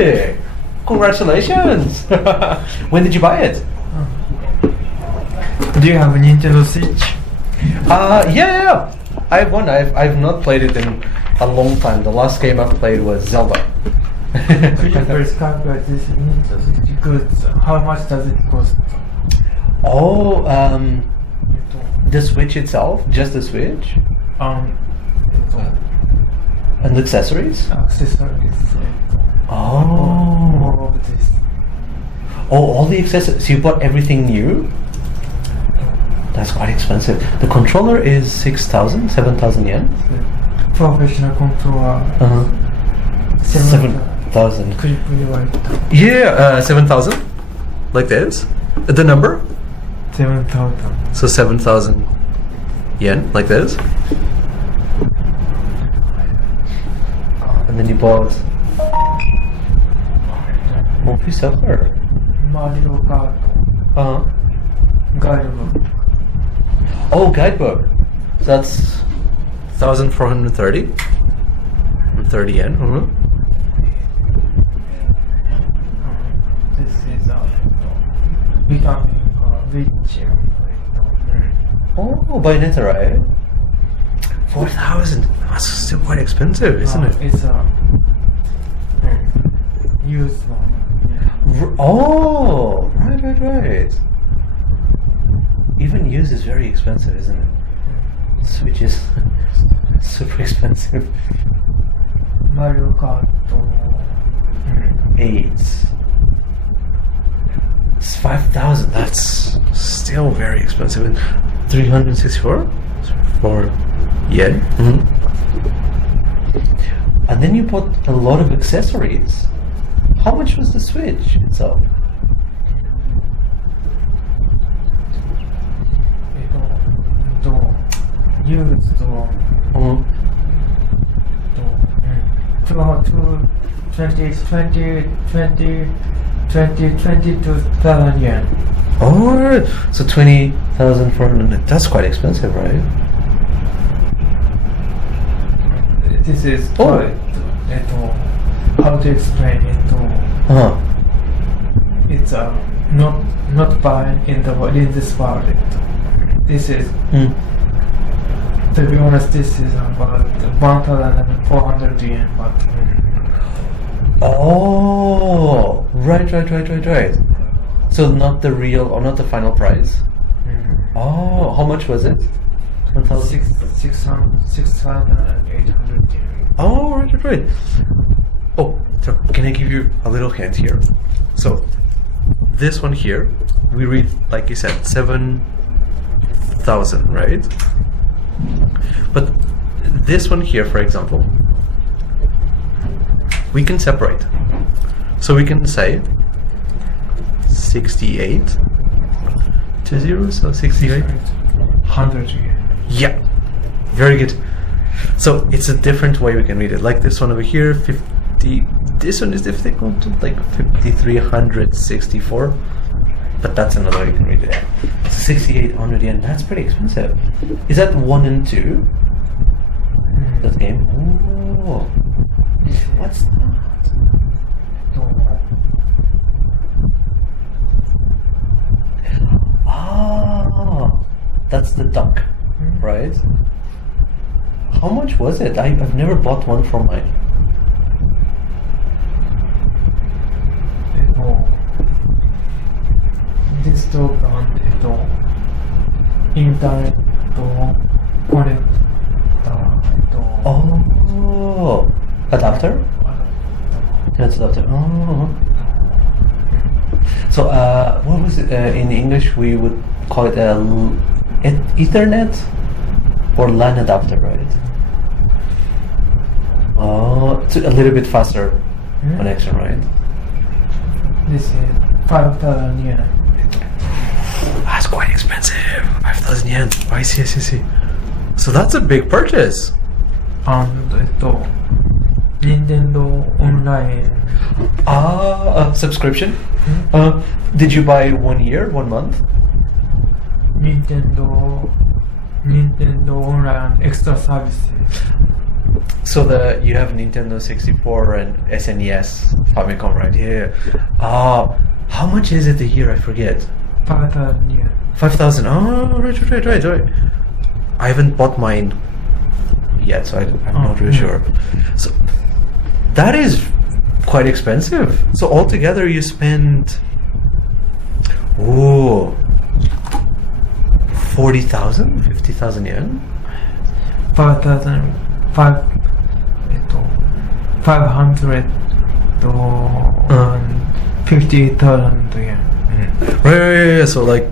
Really? Congratulations! When did you buy it? Do you have a Nintendo Switch? Yeah. I have one. I've not played it in a long time. The last game I've played was Zelda. Could you please calculate this Nintendo Switch goods? How much does it cost? Oh, the Switch itself? Just the Switch? And accessories? Accessories. Oh. All of this. Oh, all the accessories. So you bought everything new? That's quite expensive. The controller is 7,000 yen? Professional controller. 7,000. Could you please write it down? Yeah, 7,000. Like this? The number? 7,000. So 7,000 yen, like this. And then you bought Monkey Soccer. Mario Kart. Guidebook. Oh, guidebook. So that's 1,430. 30 yen. This is becoming rich. Oh, Bayonetta, right? 4,000. That's still quite expensive, isn't it? It's a used one. Oh, right. Even used is very expensive, isn't it? Switch is super expensive. Mario Kart 8. It's 5,000. That's still very expensive. And 364 for yen. And then you bought a lot of accessories. How much was the Switch itself? Used 22,000 yen. Oh, so 20,400. That's quite expensive, right? This is quite, how to explain it? It's not buy in this world. This is, to be honest, this is about 1,400 yen. But oh, right. So not the real or not the final price. Oh, how much was it? 6,800 yen. Oh, right. Oh, so can I give you a little hint here? So this one here, we read, like you said, 7,000, right? But this one here, for example, we can separate. So we can say 68 to 0, so 68. 100 yen. Yeah, very good. So it's a different way we can read it. Like this one over here, 50. This one is difficult to like 5,364. But that's another way you can read it. So 6,800 yen. That's pretty expensive. Is that 1 and 2? That game. Oh, what's that? Ah, that's the duck, right? How much was it? I've never bought one for mine. This dog internet connect Oh, adapter? That's adapter. Oh. So, what was it? In English, we would call it Ethernet or LAN adapter, right? Oh, it's a little bit faster connection, right? This is 5,000 yen. That's quite expensive. 5,000 yen. I see. So that's a big purchase. And Nintendo Online. Subscription? Did you buy 1 year, 1 month? Nintendo Online extra services. So you have Nintendo 64 and SNES, Famicom, right? Yeah. How much is it a year? I forget. 5,000 yen. 5,000. Oh, right. I haven't bought mine yet, so I'm not really sure. So that is quite expensive. So altogether, you spend 40,000, 50,000 yen. 550,000 yen. Right. So like,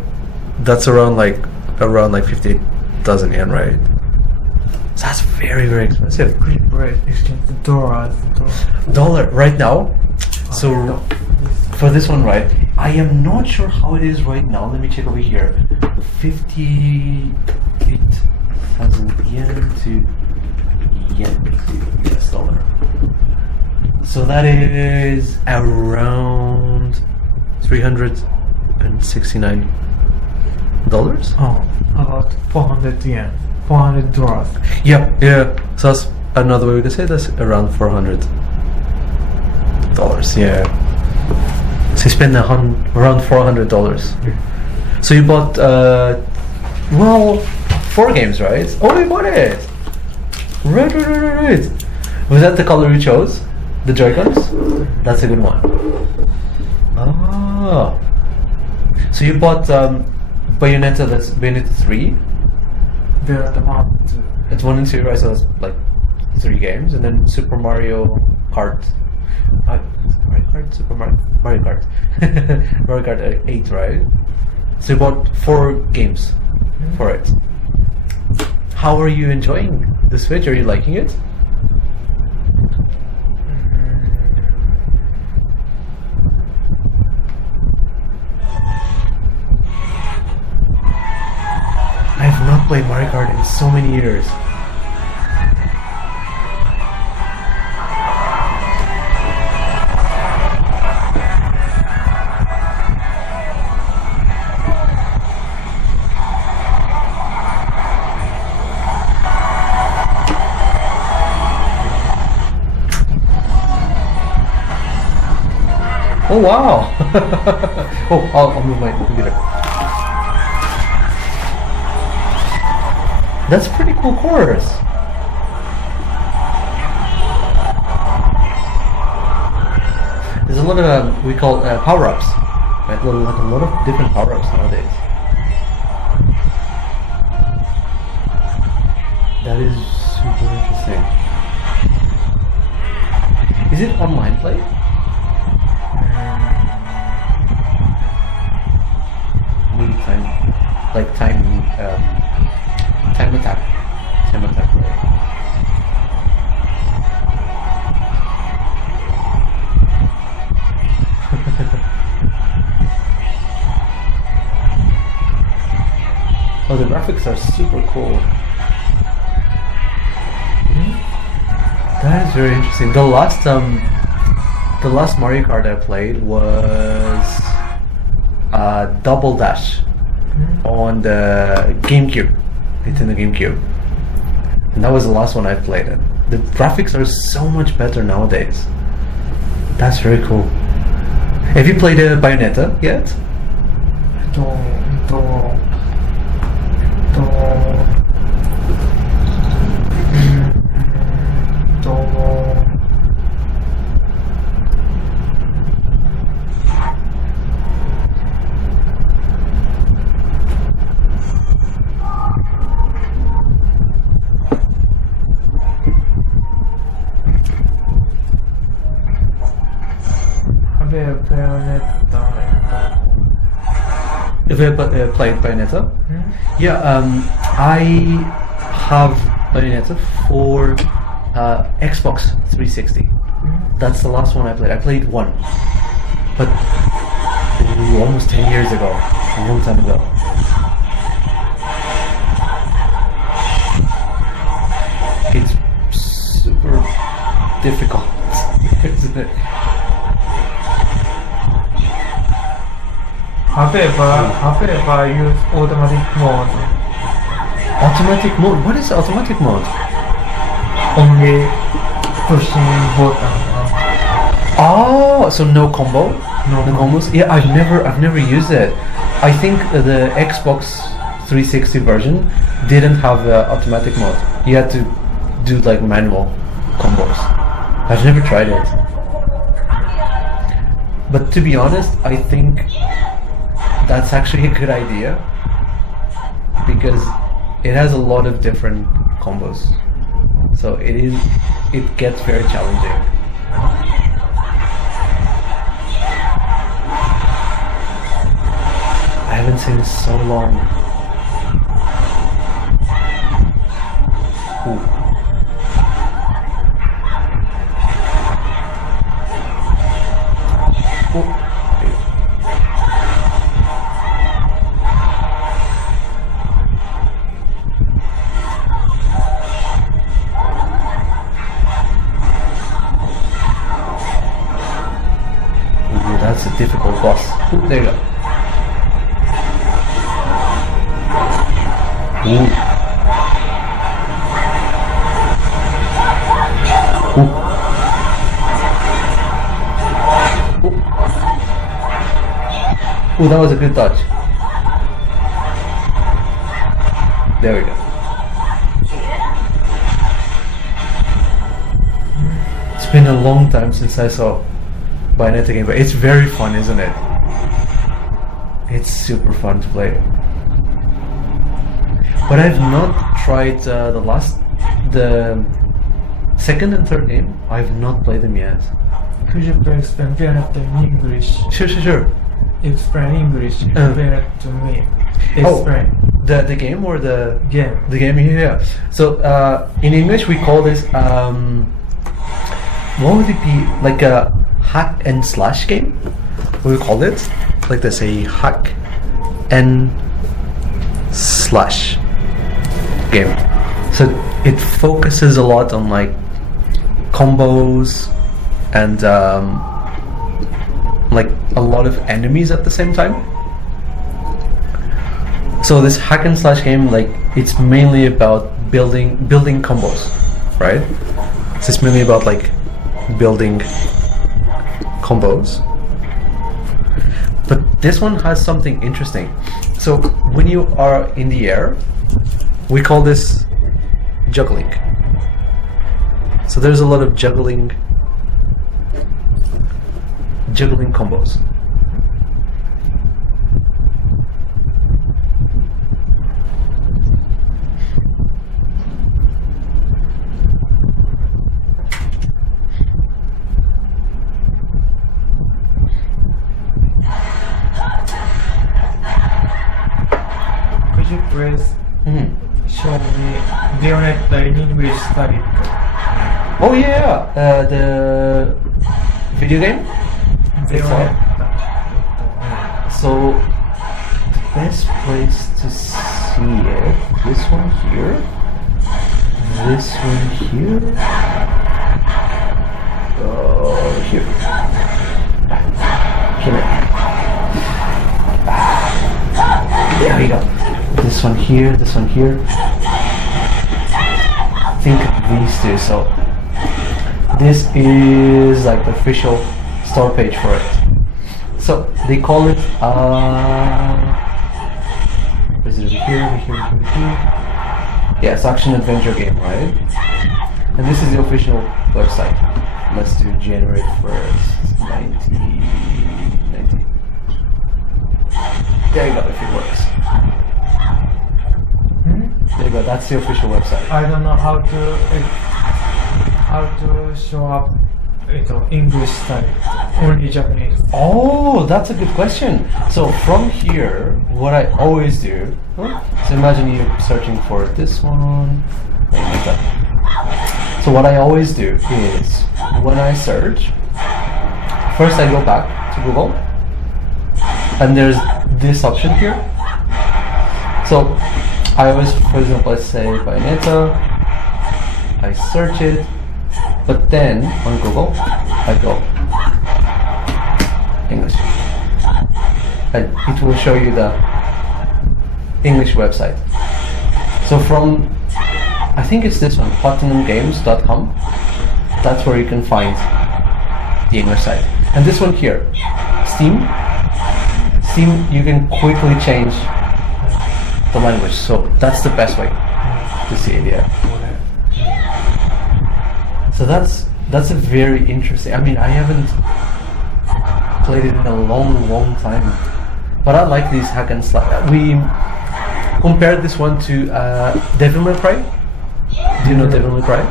that's around 50,000 yen, right? So that's very, very expensive. Very expensive. Dollar right now. So for this one, right? I am not sure how it is right now. Let me check over here. 58,000 yen to US dollar. So that is around $369. Oh, about 400 yen. $400. Yeah. So that's another way to say that's around $400. Yeah. So you spend around $400. So you bought 4 games, right? Oh, you bought it. Right. Was that the color you chose? The Joy-Cons? That's a good one. So you bought Bayonetta. That's Bayonetta 3. Bayonetta 1, 2. It's 1 and 2, right? So that's like 3 games, and then Super Mario Kart. Mario Kart, Mario Kart 8, right? So you bought 4 games for it. How are you enjoying the Switch? Are you liking it? I have not played Mario Kart in so many years. Oh wow! I'll move my computer. That's a pretty cool course. There's a lot of we call power-ups. Right? Like a lot of different power-ups nowadays. That is super interesting. Is it online play? Time attack play. Oh, the graphics are super cool. That is very interesting. The last Mario Kart I played was Double Dash on the GameCube, Nintendo GameCube, and that was the last one I played. The graphics are so much better nowadays. That's very cool. Have you played Bayonetta yet? Have you played Bayonetta? Yeah, I have Bayonetta for Xbox 360. That's the last one I played. I played 1, but almost 10 years ago, a long time ago. It's super difficult, isn't it? Have you ever used automatic mode? Automatic mode? What is automatic mode? only pushing button. Oh, so no combo? No No combos? Yeah, I've never used it. I think the Xbox 360 version didn't have automatic mode. You had to do like manual combos. I've never tried it. But to be honest, I think that's actually a good idea because it has a lot of different combos. So it gets very challenging. I haven't seen it so long. Ooh. That's a difficult boss. Ooh, there you go. Ooh. Ooh. Ooh. Ooh, that was a good touch. There we go. It's been a long time since I saw Bayonetta game, but it's very fun, isn't it? It's super fun to play. But I've not tried the second and third game. I've not played them yet. Could you please explain Bayonetta in English? Sure. Explain English. Bayonetta to me. Explain. The game or the Game. The game, yeah. So in English we call this what would it be, like a hack and slash game? What we call it? Like this, a hack and slash game. So it focuses a lot on like combos and like a lot of enemies at the same time. So this hack and slash game, like it's mainly about building combos, right? So it's mainly about like building combos. But this one has something interesting. So when you are in the air, we call this juggling. So there's a lot of juggling combos. Could you please show me Bayonetta in English study? Oh yeah, the video game. Bayonetta. So the best place to see it, this one here, here. There we go. This one here. Think of these two. So this is like the official store page for it. So they call it is it over here? Yeah, it's action adventure game, right? And this is the official website. Let's do January 1st, 1990. There you go, if it works. There you go, that's the official website. I don't know how to show up English study. Only Japanese. Oh, that's a good question. So from here, what I always do, so imagine you're searching for this one, like that. So what I always do is, when I search, first I go back to Google, and there's this option here. So I always, for example, let's say Bayonetta, I search it, but then on Google, I go English, and it will show you the English website. So from I think it's this one, PlatinumGames.com. That's where you can find the English site. And this one here, Steam, you can quickly change the language. So that's the best way to see it, yeah. So that's a very interesting. I mean, I haven't played it in a long time, but I like these hack and slash. We compared this one to Devil May Cry. Do you know Devil May Cry?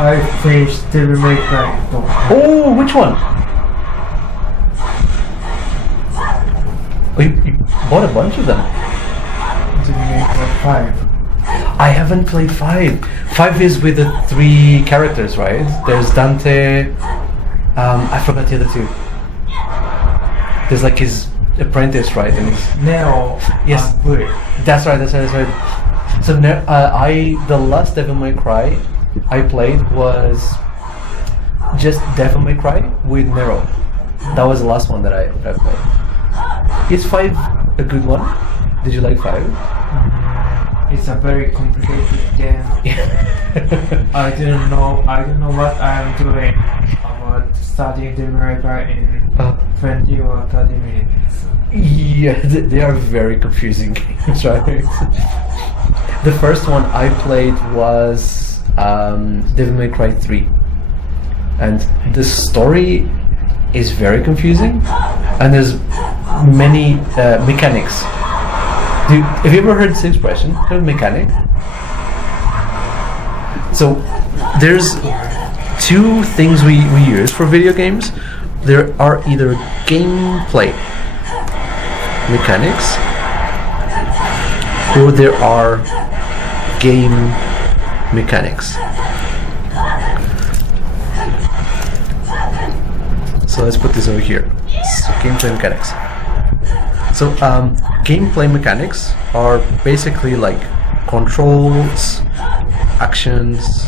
I finished Devil May Cry. Oh, which one? Oh, you bought a bunch of them. Devil May Cry 5. I haven't played 5. 5 is with the 3 characters, right? There's Dante. I forgot the other 2. There's like his apprentice, right? And he's Neo. Yes. That's right. So the last Devil May Cry I played was just Devil May Cry with Nero. That was the last one that I played. Is 5 a good one? Did you like 5? It's a very complicated game. I don't know what I am doing about starting Devil May Cry in 20 or 30 minutes. Yeah, they are very confusing games, right? The first one I played was Devil May Cry 3. And the story is very confusing, and there's many mechanics. Have you ever heard this expression, mechanic? So there's 2 things we use for video games. There are either gameplay mechanics, or there are game mechanics. So let's put this over here. It's gameplay mechanics. So gameplay mechanics are basically like controls, actions,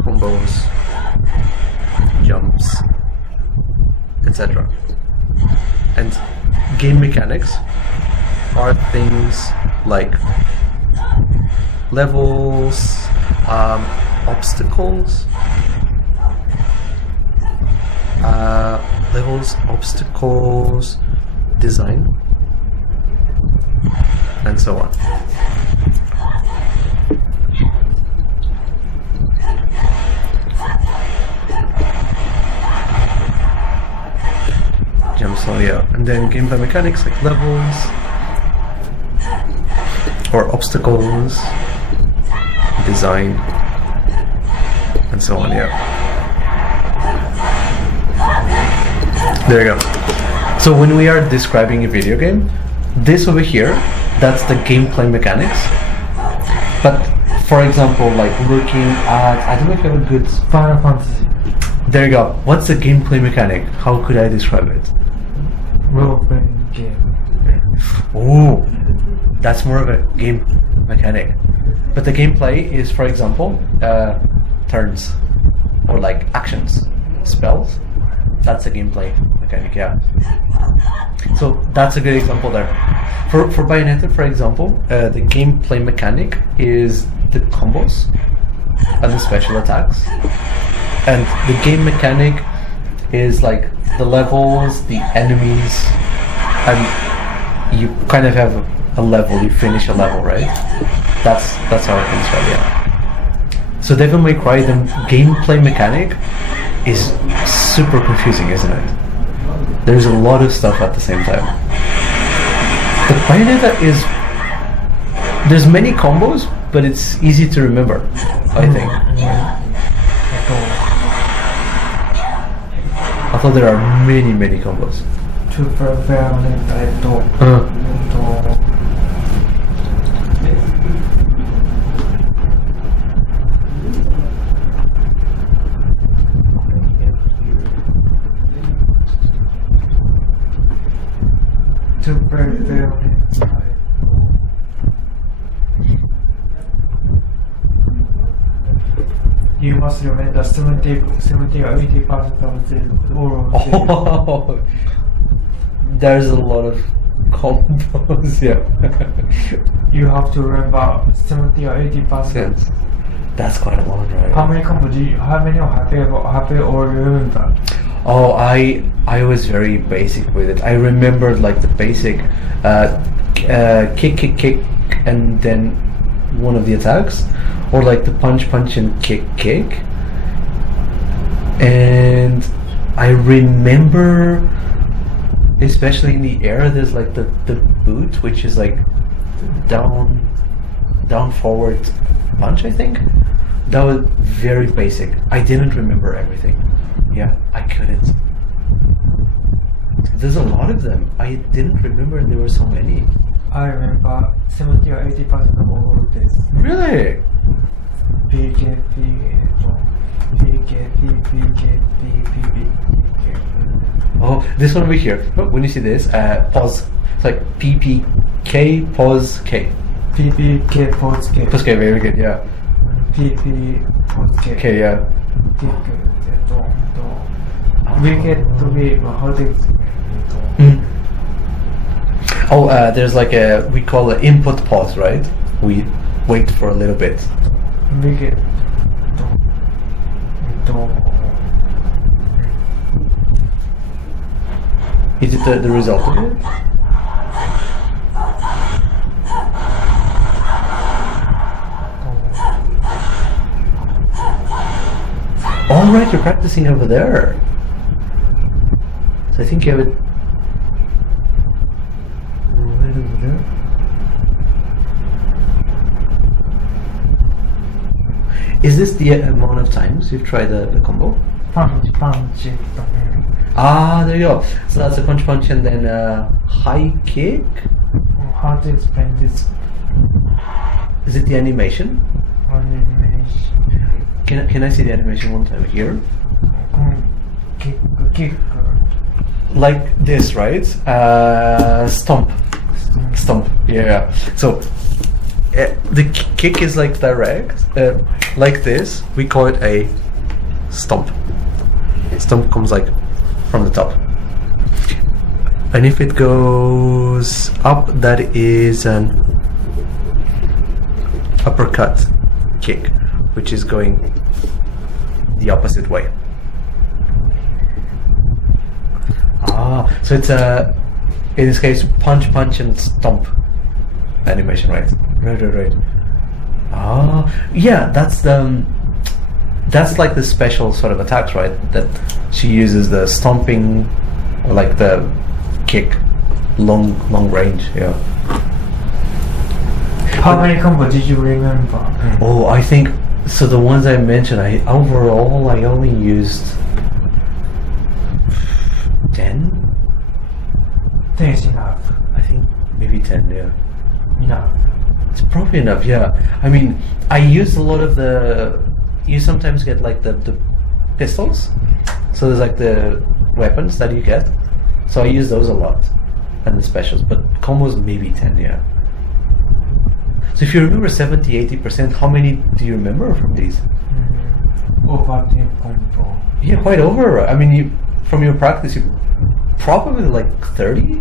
combos, jumps, etc. And game mechanics are things like levels, obstacles, design, and so on. Jumps, so yeah, and then gameplay mechanics like levels or obstacles, design, and so on. Yeah. There you go. So when we are describing a video game, this over here, that's the gameplay mechanics. But for example, like looking at, I don't know if you have a good Final Fantasy. There you go. What's the gameplay mechanic? How could I describe it? Role-playing game. Oh, that's more of a game mechanic. But the gameplay is, for example, turns or like actions, spells. That's a gameplay mechanic, yeah. So that's a good example there. For Bayonetta, for example, the gameplay mechanic is the combos and the special attacks. And the game mechanic is like the levels, the enemies, and you kind of have a level, you finish a level, right? That's how I can describe it. So Devil May Cry, the gameplay mechanic is super confusing, isn't it? There's a lot of stuff at the same time. The Bayonetta is, there's many combos, but it's easy to remember, I think. I thought there are many combos. To prepare言いますよね。70 or 80% of the all of the there's a lot of combos. Yeah. You have to remember 70 or 80%. That's quite a lot, right? How many combos how many have you all remember? Oh, I was very basic with it. I remembered like the basic kick, and then one of the attacks, or like the punch, and kick. And I remember, especially in the air, there's like the boot, which is like down forward punch, I think. That was very basic. I didn't remember everything. Yeah, I couldn't. There's a lot of them. I didn't remember there were so many. I remember 70 or 80% of all of this. Really? Oh, this one over here. Oh, when you see this, pause. It's like PPK, pause K. PPK, pause K. Pause K, very good, yeah. PP, pause K. Okay, yeah. We get to be how to Oh, there's like we call it input pause, right? We wait for a little bit. we get Is it the result of it? All right, you're practicing over there. So I think you have it right over there. Is this the amount of times you've tried the combo? punch. Ah, there you go. So that's a punch, and then high kick. How to explain this Is it the animation? animation? Can I see the animation one time here? Kick. Like this, right? Stomp. Yeah. So the kick is like direct, like this. We call it a stomp. Stomp comes like from the top, and if it goes up, that is an uppercut kick, which is going the opposite way. Ah, so it's in this case punch, and stomp animation, right? Right. Ah, yeah, that's like the special sort of attacks, right? That she uses the stomping, or like the kick, long range. Yeah. How many combos did you remember? Oh, I think so. The ones I mentioned, I only used 10. 10 is enough. I think maybe 10. Yeah. Enough. It's probably enough, yeah. I mean, I use a lot of you sometimes get like the pistols. So there's like the weapons that you get. So I use those a lot. And the specials. But combos maybe 10, yeah. So if you remember 70-80%, how many do you remember from these? Over 10 combo. Yeah, quite over. I mean, from your practice, you probably like 30?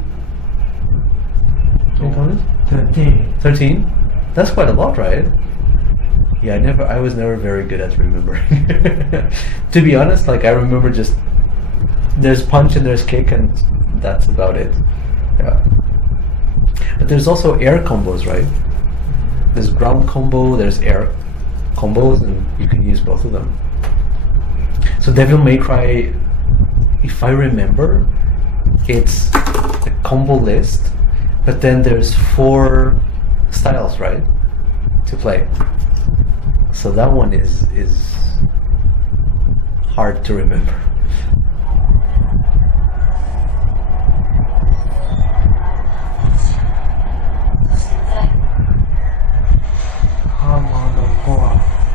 13? That's quite a lot, right? Yeah, I was never very good at remembering. To be honest, like I remember just there's punch and there's kick and that's about it. Yeah. But there's also air combos, right? There's ground combo, there's air combos, and you can use both of them. So Devil May Cry, if I remember, it's a combo list, but then there's 4 styles, right, to play. So that one is hard to remember.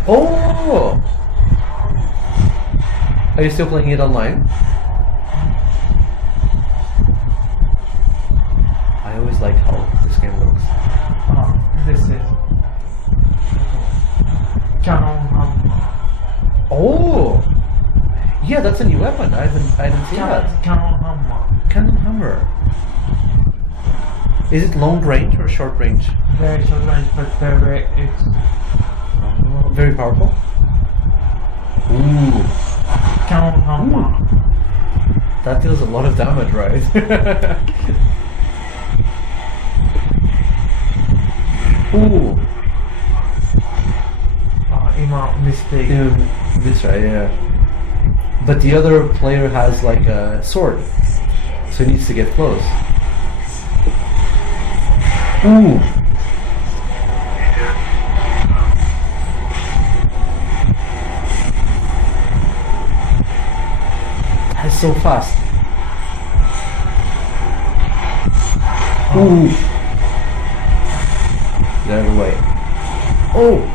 Oh! Are you still playing it online? I always like how this game looks. This is Cannon Hammer. Oh! Yeah, that's a new weapon. I didn't see that. Cannon Hammer. Cannon hammer. Is it long range or short range? Very short range, but it's Very powerful. Ooh. cannon hammer. That deals a lot of damage, right? Ooh. Mistake. Yeah, this right, yeah. But the other player has like a sword, so he needs to get close. Ooh. That's so fast. Ooh. Get out of the way. Oh.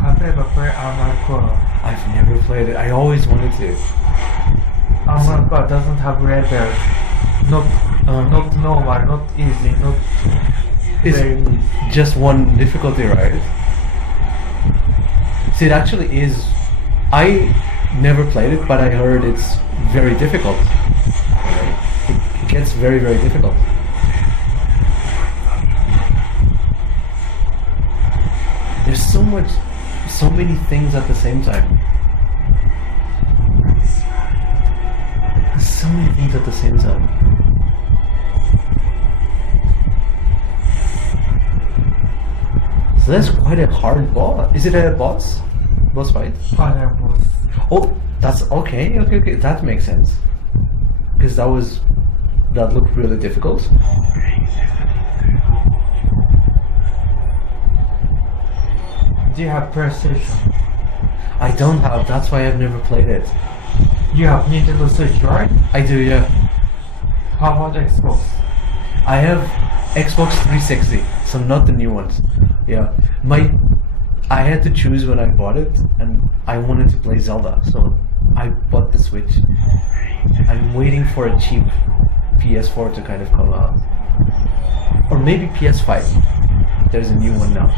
Have you ever played Armored Core? I've never played it. I always wanted to. Armored Core doesn't have level. Not normal, not easy, not very easy. It's just one difficulty, right? See, it actually is. I never played it, but I heard it's very difficult. It gets very, very difficult. There's so many things at the same time. There's so many things at the same time. So that's quite a hard boss. Is it a boss? Boss fight? Final boss. Oh, that's okay. Okay. That makes sense. Because that looked really difficult. Do you have PlayStation? I don't have. That's why I've never played it. You have Nintendo Switch, right? I do, yeah. How about Xbox? I have Xbox 360, so not the new ones. Yeah, I had to choose when I bought it, and I wanted to play Zelda, so I bought the Switch. I'm waiting for a cheap PS4 to kind of come out, or maybe PS5. There's a new one now.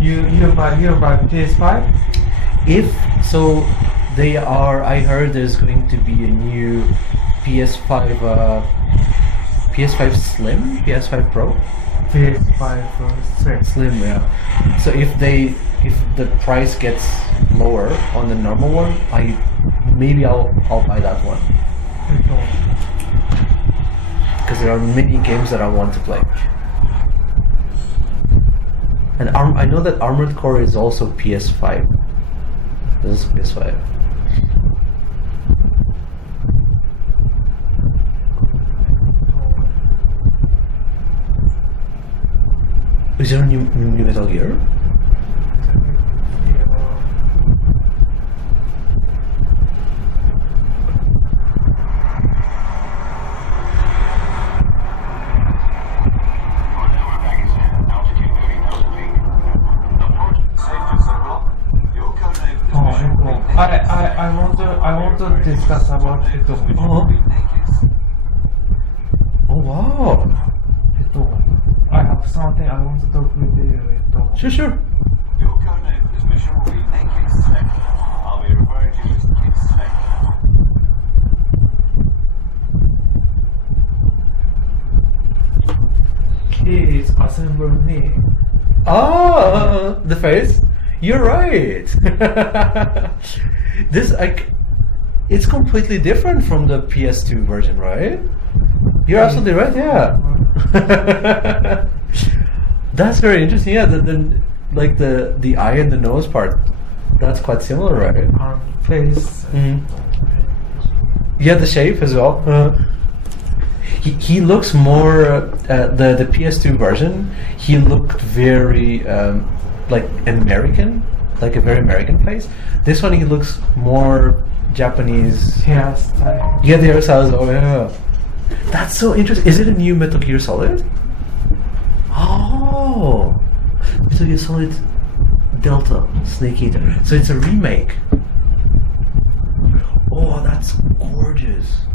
You buy PS5? If so, they are. I heard there's going to be a new PS5, PS5 Slim, PS5 Pro. PS5 Slim, yeah. So if the price gets lower on the normal one, maybe I'll buy that one. Because there are many games that I want to play. And I know that Armored Core is also PS5. This is PS5. Is there a new Metal Gear? I want to discuss about it. Oh wow. I have something I want to talk with you. Sure. Your codename for this mission will be Naked Snake. I'll be referring to you as Naked Snake. Please assemble me. Ah, the face. You're right. It's completely different from the PS2 version, right? You're absolutely right. Yeah. That's very interesting. Yeah, the eye and the nose part, that's quite similar, right? Face. Mm-hmm. Yeah, the shape as well. He looks more the PS2 version. He looked very like American, like a very American face. This one he looks more Japanese. Hairstyle. Yeah, the hairstyles. Oh yeah. That's so interesting. Is it a new Metal Gear Solid? Oh, Metal Gear Solid Delta Snake Eater. So it's a remake. Oh, that's gorgeous.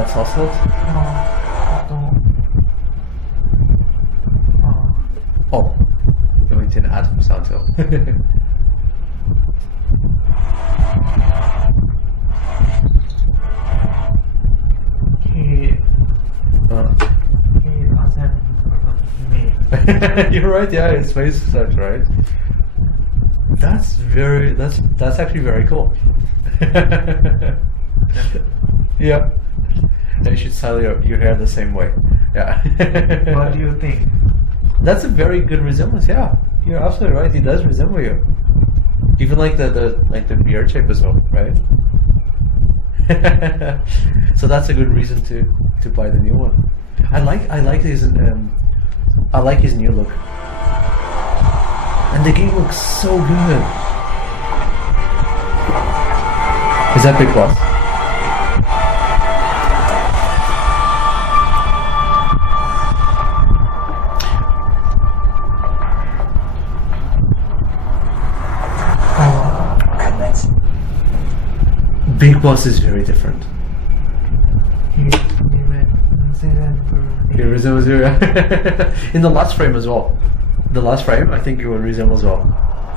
That's also it? Oh, det var inte en atom-sound så. He doesn't me. You're right, yeah, it's face such, right? That's actually very cool. Yeah. You should style your hair the same way. Yeah. What do you think? That's a very good resemblance, yeah. You're absolutely right, he does resemble you. Even like the beard shape as well, right? So that's a good reason to buy the new one. I like his new look. And the game looks so good. Is that Big Boss? Big Boss is very different. He resembles you. In the last frame as well. The last frame, I think it will resemble as well.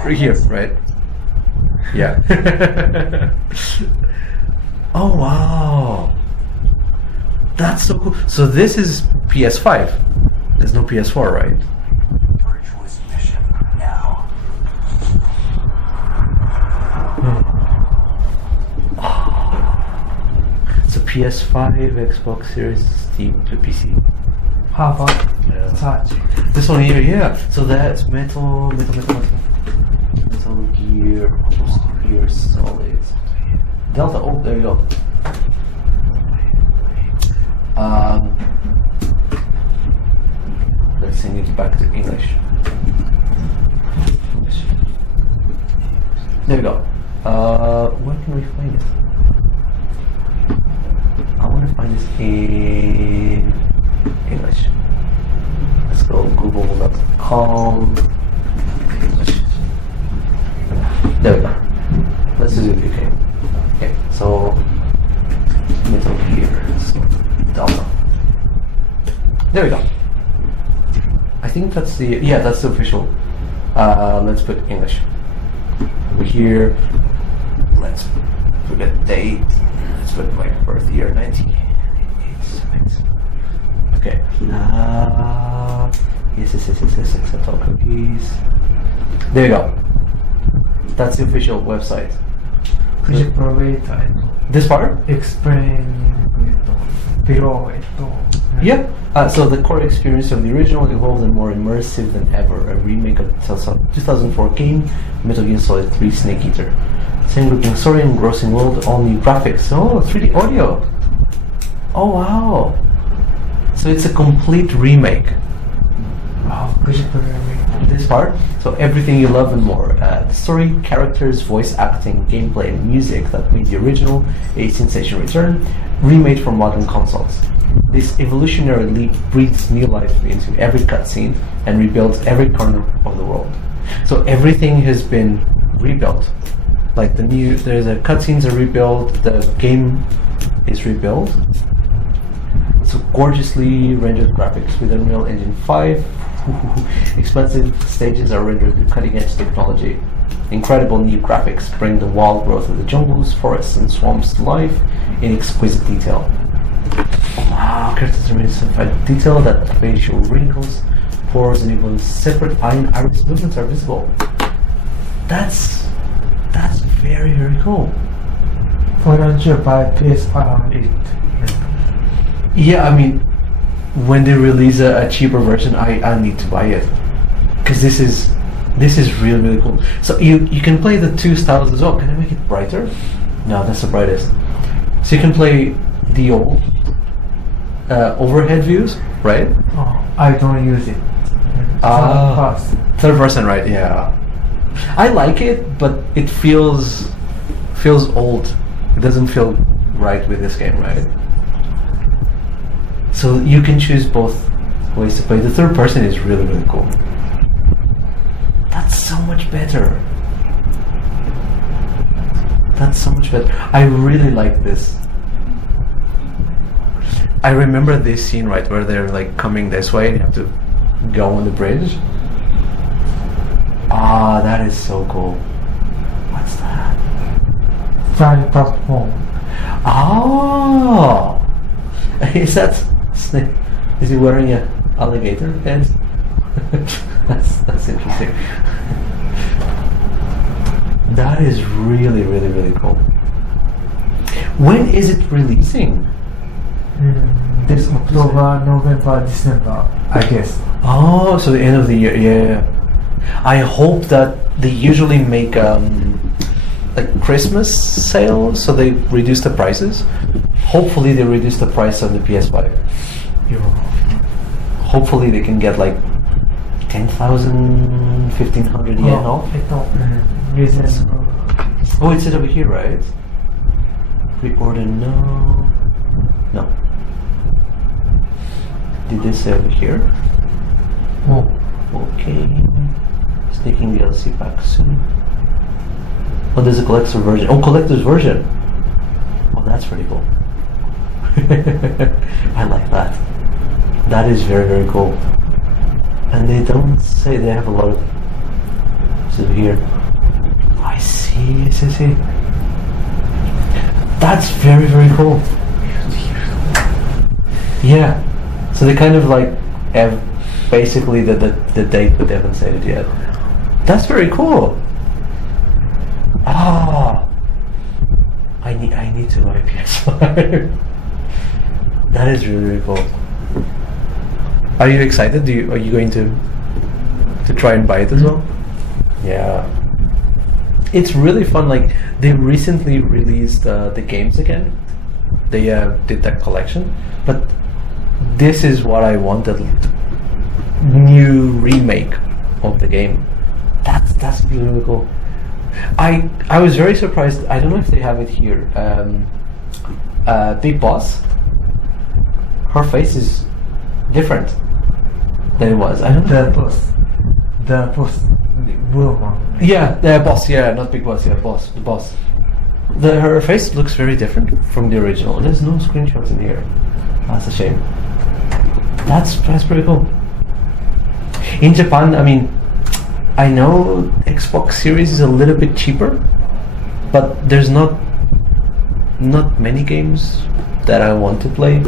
Right here, right? Yeah. Oh wow. That's so cool. So this is PS5. There's no PS4, right? Virtuous mission now. So PS5, Xbox Series, Steam to PC. How about such? This one here, yeah. So that's Metal Gear, Gear Solid. Delta, oh, there you go. Let's send it back to English. There we go. Where can we find it? I want to find this in English. Let's go google.com. English. There we go. Let's do it UK. Okay, so Metal Gear Delta. There we go. I think that's that's the official. Let's put English. Over here, let's put a date. Let's put my birth year, 1988. Okay. Yes, accept all cookies. There you go. That's the official website. Could you provide This part? explain below it? Yep. So the core experience of the original evolved and more immersive than ever. A remake of the 2004 game, Metal Gear Solid 3 Snake Eater. Same looking story, engrossing world, all new graphics. Oh, 3D audio. Oh wow. So it's a complete remake. Oh, could you provide This part, so everything you love and more. The story, characters, voice acting, gameplay, and music that made the original a sensation return, remade for modern consoles. This evolutionary leap breathes new life into every cutscene and rebuilds every corner of the world. So everything has been rebuilt. Like the cutscenes are rebuilt, the game is rebuilt. So gorgeously rendered graphics with Unreal Engine 5. Expensive stages are rendered with cutting-edge technology. Incredible new graphics bring the wild growth of the jungles, forests, and swamps to life in exquisite detail. Wow, characters are made of simplified detail that facial wrinkles, pores, and even separate eye and iris movements are visible. That's very, very cool. Why don't you buy PS5 on it? Yeah, I mean, when they release a cheaper version, I need to buy it, because this is really, really cool. So you can play the two styles as well. Can I make it brighter? No, that's the brightest. So you can play the old overhead views, right? Oh, I don't use it. Third person, right? Yeah. I like it, but it feels old. It doesn't feel right with this game, right? So you can choose both ways to play. The third person is really, really cool. That's so much better. That's so much better. I really like this. I remember this scene, right, where they're like coming this way and you have to go on the bridge. Ah, that is so cool. What's that? Flying platform. Oh, is that Snake? Is he wearing a alligator pants? that's interesting. That is really, really, really cool. When is it releasing? This October, November, December, I guess. Oh, so the end of the year. Yeah. I hope that they usually make like Christmas sales, so they reduce the prices. Hopefully they reduce the price on the PS5. Hopefully they can get like 10,000, 1,500 yen off. Reasonable. Oh, it's it over here, right? Pre-order, no. Did they say over here? Oh. Okay. Sneaking DLC pack soon. Oh, there's a collector's version. Oh, collector's version. Oh, that's pretty cool. I like that. That is very, very cool. And they don't say they have a lot of... What's over here? I see. That's very, very cool. Yeah. So they kind of like have basically the date, but they haven't said it yet. That's very cool. Ah, I need to buy PS5. That is really, really cool. Are you excited? Are you going to try and buy it as well? Yeah. It's really fun. Like they recently released the games again. They did that collection, but this is what I wanted. New remake of the game. That's really cool. I was very surprised. I don't know if they have it here. Big Boss. Her face is different than it was. I don't know. The boss, the blue one. Yeah, the boss. Yeah, not Big Boss. Yeah, boss. The boss. Her face looks very different from the original. There's no screenshots in here. That's a shame. That's pretty cool. In Japan, I mean, I know Xbox Series is a little bit cheaper, but there's not many games that I want to play.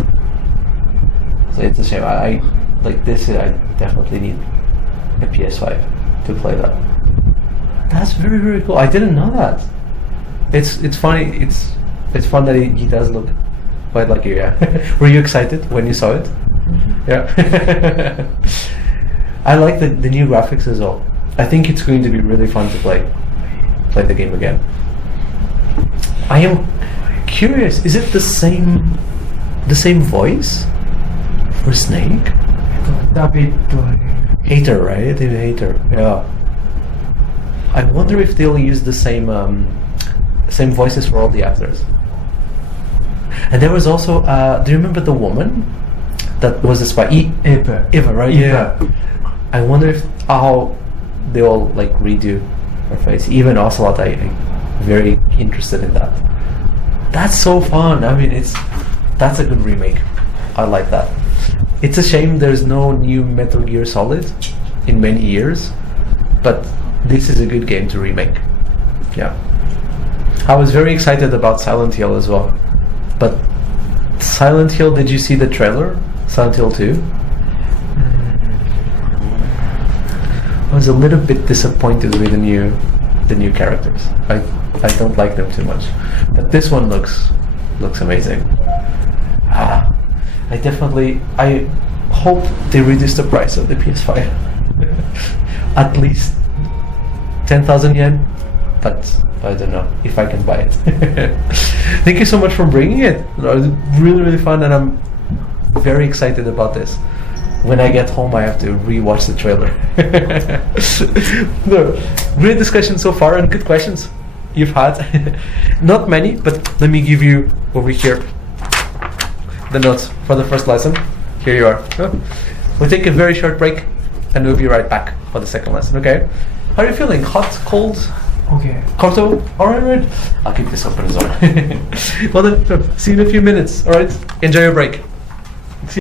So it's a shame. I like this. I definitely need a PS5 to play that. That's very, very cool. I didn't know that. It's funny. It's fun that he does look quite like you. Yeah. Were you excited when you saw it? Mm-hmm. Yeah. I like the new graphics as well. I think it's going to be really fun to play the game again. I am curious. Is it the same voice for Snake? David Hater, right? David Hater. Yeah. I wonder if they'll use the same voices for all the actors. And there was also, do you remember the woman that was a spy? Eva, right? Yeah. I wonder if how they all like redo her face. Even Ocelot, I'm very interested in that. That's so fun. I mean, that's a good remake. I like that. It's a shame there's no new Metal Gear Solid in many years, but this is a good game to remake. Yeah. I was very excited about Silent Hill as well. But Silent Hill, did you see the trailer? Silent Hill 2? I was a little bit disappointed with the new characters. I don't like them too much. But this one looks amazing. I hope they reduce the price of the PS5. At least 10,000 yen. But I don't know if I can buy it. Thank you so much for bringing it. It was really, really fun, and I'm very excited about this. When I get home, I have to rewatch the trailer. No, great discussion so far and good questions you've had. Not many, but let me give you over here the notes for the first lesson. Here you are. We'll take a very short break and we'll be right back for the second lesson, okay? How are you feeling? Hot, cold? Okay. Koto? Alright. I'll keep this open as well. Well then, see you in a few minutes, alright? Enjoy your break.